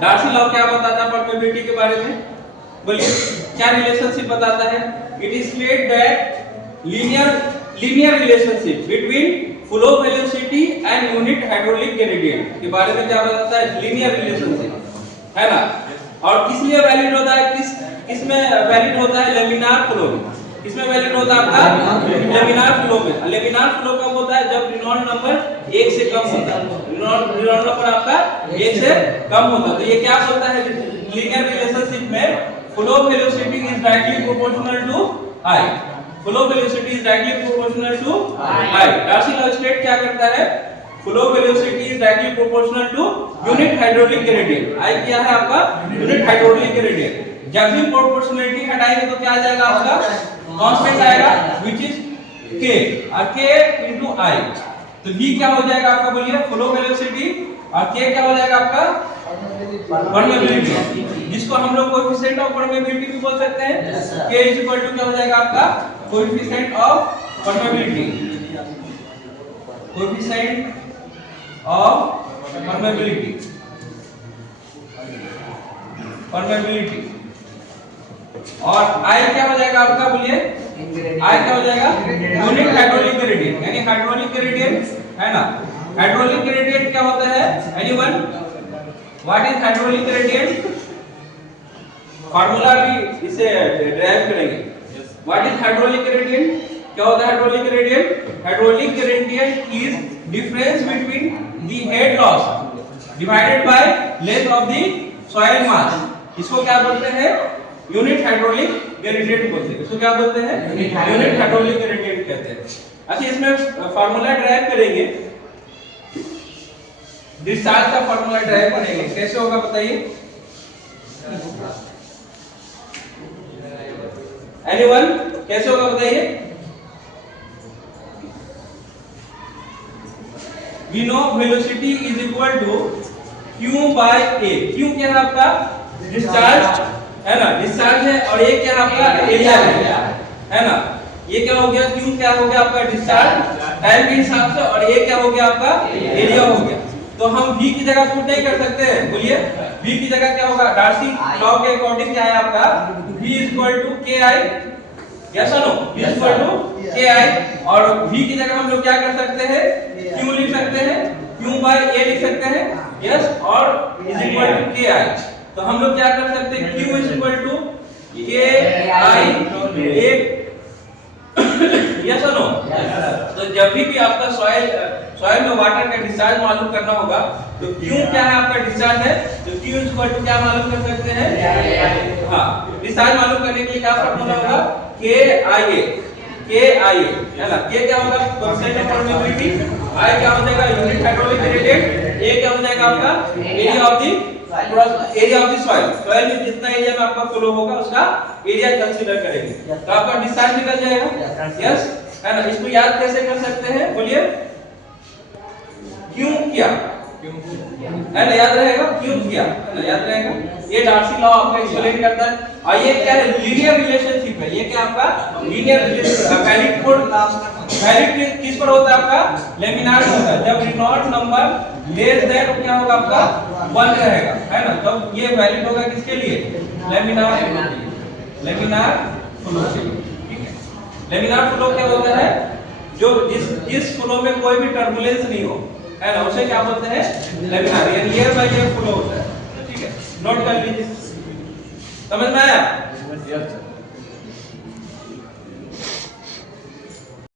Darcy law क्या बताता है परमेबिलिटी के बारे में? बोलिए क्या रिलेशनशिप बताता है? It is state that linear relationship between flow velocity and unit hydraulic gradient के बारे में क्या बताता है? लीनियर रिलेशनशिप, है ना। और किस लिए वैलिड होता है? किसमें वैलिड होता है? लेमिनार फ्लो में। किसमें वैलिड होता है आपका? लेमिनार फ्लो में। लेमिनार फ्लो कब होता है? जब रेनॉल्ड नंबर 1 से कम होता है। रेनॉल्ड नंबर आपका 1 से कम होता है। तो ये क्या बोलता है? लीनियर रिलेशनशिप में flow velocity is directly proportional to i. Flow velocity is directly proportional to i. Darcy law state क्या करता है? Flow velocity is directly proportional to unit hydraulic gradient. I क्या है आपका? Unit hydraulic gradient. जब भी proportionality हटाएंगे तो क्या आ जाएगा आपका? कांस्टेंट आएगा व्हिच इज k, और k इनटू i। तो v क्या हो जाएगा आपका? बोलिए फ्लो वेलोसिटी, और k क्या हो जाएगा आपका? परमेबिलिटी, जिसको हम लोग कोएफिशिएंट ऑफ परमेबिलिटी भी बोल सकते हैं। k इज इक्वल टू क्या हो जाएगा आपका? Coefficient of permeability, coefficient of permeability, permeability. और I क्या हो जाएगा आपका? बोलिए I क्या हो जाएगा? यूनिट हाइड्रोलिक ग्रेडियंट, यानी हाइड्रोलिक ग्रेडियंट, है ना। हाइड्रोलिक ग्रेडियंट क्या होता है? Anyone what is hydraulic gradient? Formula भी इसे ड्राइव करेंगे। What is hydraulic gradient? क्या होता है hydraulic gradient? Hydraulic gradient is difference between the head loss divided by length of the soil मास। इसको क्या बोलते हैं? यूनिट हाइड्रोलिक ग्रेडियंट बोलते हैं। इसको क्या बोलते हैं? यूनिट हाइड्रोलिक ग्रेडियंट कहते हैं। अच्छा, इसमें फार्मूला ड्राइव करेंगे, डिस्चार्ज का फार्मूला ड्राइव करेंगे। कैसे होगा बताइए? एनीवन कैसे होगा बताइए? We know velocity is equal to q by a। q क्या है आपका? डिस्चार्ज, है ना, डिस्चार्ज है। और ये क्या आपका? एरिया है ना। ये क्या हो गया? q क्या हो गया आपका? डिस्चार्ज टाइम के हिसाब से, और ये क्या हो गया आपका? एरिया हो गया। तो हम v की जगह पुट नहीं कर सकते हैं। बोलिए v की जगह क्या होगा? डार्सी लॉ के अकॉर्डिंग क्या है आपका? v is equal to ki, yes और no? v is equal to ki। और v की जगह हम लोग क्या कर सकते हैं? q लिख सकते हैं, q बाय a लिख सकते हैं, यस, और इज इक्वल टू ki। तो हम लोग क्या कर सकते हैं? q is equal to ki a, yes और नो? तो जब भी आपका सॉइल में वाटर का डिस्चार्ज मालूम करना होगा तो q क्या है आपका? डिस्चार्ज है। तो q इज इक्वल टू क्या मालूम कर सकते हैं? हाँ, डिस्चार्ज मालूम करने के लिए क्या फार्मूला होगा? KIA, है ना। K क्या होगा? परसेंट ऑफ परमेबिलिटी, I क्या हो जाएगा? यूनिट हाइड्रोलिक ग्रेडियंट, A क्या हो जाएगा आपका? एरिया ऑफ द सॉइल में जितना एरिया में आपका फ्लो होगा उसका एरिया कंसीडर करेंगे। तो आपका डिस्चार्ज निकल जाएगा, यस, है ना। इसको याद कैसे कर सकते हैं? बोलिए क्यों किया, है ना, याद रहेगा। क्यों किया, है ना, याद रहेगा। ये डार्सी लॉ आपको एक्सप्लेन करता है। और ये क्या है? लीनियर रिलेशनशिप है। ये क्या आपका? Linear relationship. वैलिड किस पर होता है आपका? लेमिनार होता है। जब रेनॉल्ड नंबर लेस देन क्या होगा आपका? 1 रहेगा, है ना। तब ये वैलिड होगा किसके लिए? लेमिनार फ्लो के लिए, ठीक है। लेमिनार फ्लो क्या होता है? जो जिस फ्लो में कोई भी टर्बुलेंस नहीं हो, है ना, उसे क्या बोलते हैं? लेमिनार, यानी एयर बाय एयर फ्लो होता है, ठीक है। नोट कर लीजिए, समझ में आया?